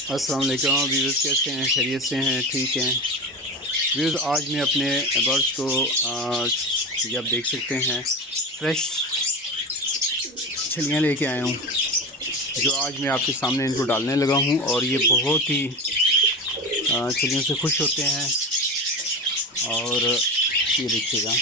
अस्सलाम वालेकुम व्यूअर्स, कैसे हैं? खैरियत से हैं? ठीक हैं व्यूअर्स। आज मैं अपने बर्ड्स को ये आप देख सकते हैं फ्रेश छलियाँ लेके आया हूँ, जो आज मैं आपके सामने इनको डालने लगा हूँ। और ये बहुत ही छलियों से खुश होते हैं। और ये देखिएगा,